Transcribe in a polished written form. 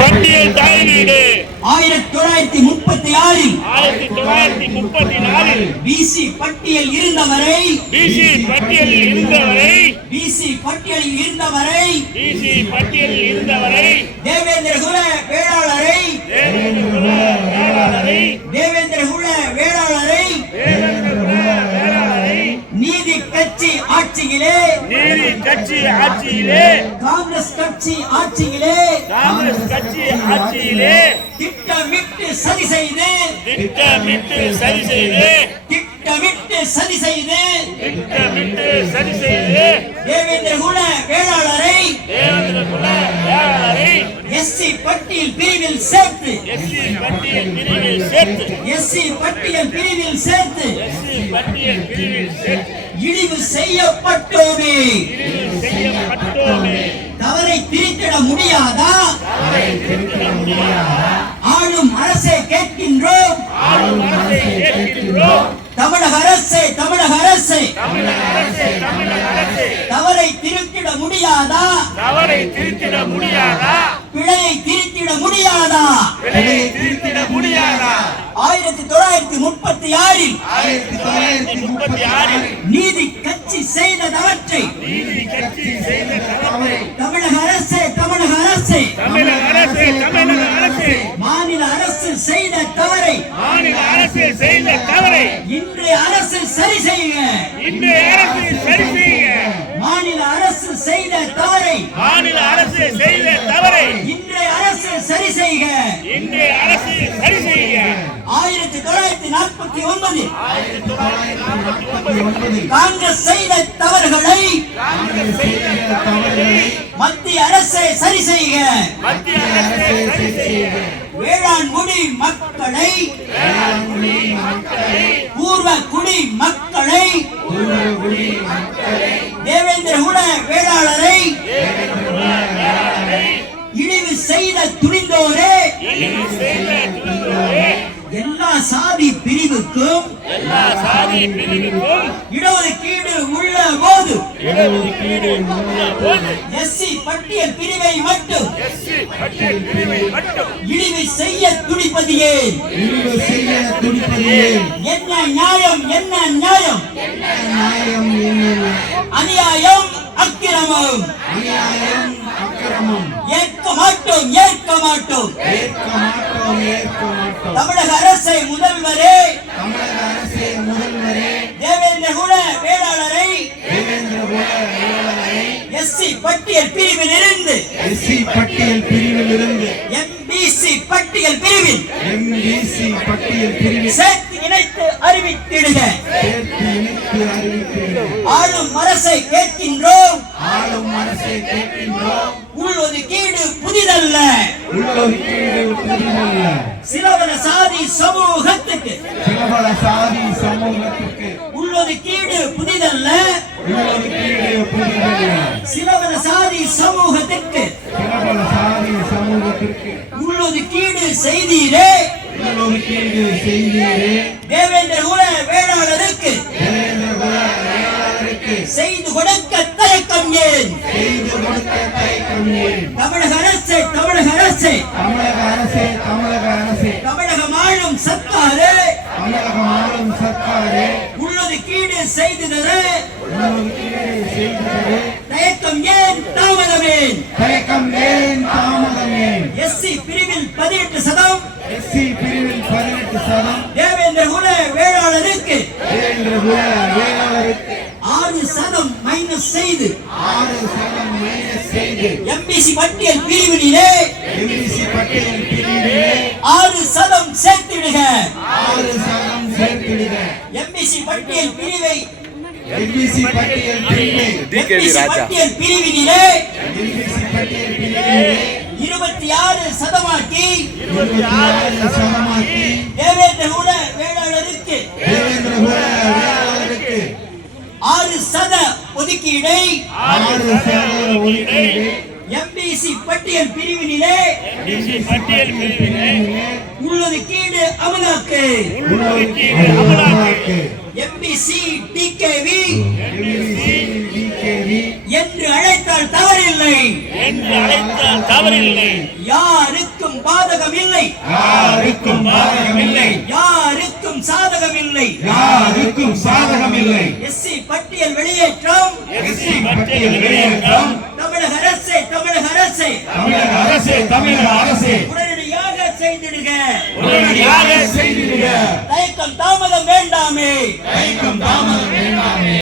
பட்டியல் தாய் வீடு 1934 பிசி பட்டியல் இருந்தவரை தேவேந்திர குல வேளாளரை நீதி கட்சி ஆட்சியிலே காங்கிரஸ் கட்சி ஆட்சியிலே திட்டமிட்டு சதி செய்து தேவேந்திர குல வேளாளரை எஸ்சி பட்டியல் பிரிவில் சேர்த்து இழிவு செய்யப்பட்டோமே தவறை திருத்திட முடியாதா? ஆளும் அரசை கேட்கின்றோம். தமிழக அரசே தவறை திருத்திட முடியாதா? பிழையை திருத்திட முடியாதா? 1936 நீதி கட்சி செய்த தவற்றை தமிழக அரசே மாநில அரசு செய்த தவறை இன்றைய அரசு சரி செய்க. மாநில அரசு செய்த தவறை இன்றைய அரசு சரி செய்க. 1949 காங்கிரஸ் செய்த தவறுகளை மத்திய அரசு சரி செய்க. வேளாண் குடி மக்களை பூர்வ குடி மக்களை தேவேந்திர குல வேளாளரை இழிவு செய்த துணிந்தோரே எல்லா சாதி பிரிவுக்கும் இடஒதுக்கீடு உள்ள போது எஸ்சி பட்டியல் பிரிவை மட்டும் இழிவு செய்ய துடிப்பது ஏன்? என்ன நியாயம்? அநியாயம் அக்கிரமம் ஏற்க மாட்டோம். தமிழக அரசை முதல்வரே தேவேந்திர குல வேளாளரை எஸ்சி பட்டியல் பிரிவில் இருந்து எம்பிசி பட்டியல் பிரிவில் சேர்த்து இணைத்து அறிவித்திடுக. ஆளும் அரசை கேட்கின்றோம். உள்ஒதுக்கீடு புதிதல்ல. சிலவன சாதி சமூகத்துக்கு உள்ஒதுக்கீடு புதிதல்ல. சிலவன சாதி சமூகத்திற்கு உள்ளொதுக்கீடு செய்தீரே. தேவேந்திர குல வேளாளருக்கு செய்து கொடுக்க தயக்கம் ஏன்? தமிழக அரசே தமிழகம் ஆளும் சர்க்காரே உள்ளொதுக்கீடு செய்து தர தயக்கம் ஏன்? தாமதம் ஏன்? எஸ்சி பிரிவில் 18% தேவேந்திர குல வேளாளருக்கு 6% மைனஸ் செய்து எம்பிசி பட்டியல் பிரிவினிலே 6% சேர்த்திடுக. எம்பிசி பட்டியல் பிரிவை பிரிவினிலே 26% ஆக்கி தேவேந்திர குல வேளாளருக்கு 6% ஒதுக்கீடை எம்பிசி பட்டியல் பிரிவினிலே உள்ளொதுக்கீடு அமலாக்கு. எம்பிசி டிகேவி என்று அழைத்தால் தவறில்லை. யார் யாருக்கும் பாதகம் இல்லை, யாருக்கும் பாதகம் இல்லை, யாருக்கும் சாதகம் இல்லை. யாருக்கும் சாதகம் இல்லை. எஸ்சி பட்டியல் வெளியேற்றம், எஸ்சி பட்டியல் வெளியேற்றம் தமிழக அரசே, தமிழக அரசே, தமிழக அரசே, தமிழக அரசே உடனடியாக செய்திடுக, உடனடியாக செய்திடுக. தயக்கம் தாமதம் வேண்டாமே, தயக்கம் தாமதம் வேண்டாமே.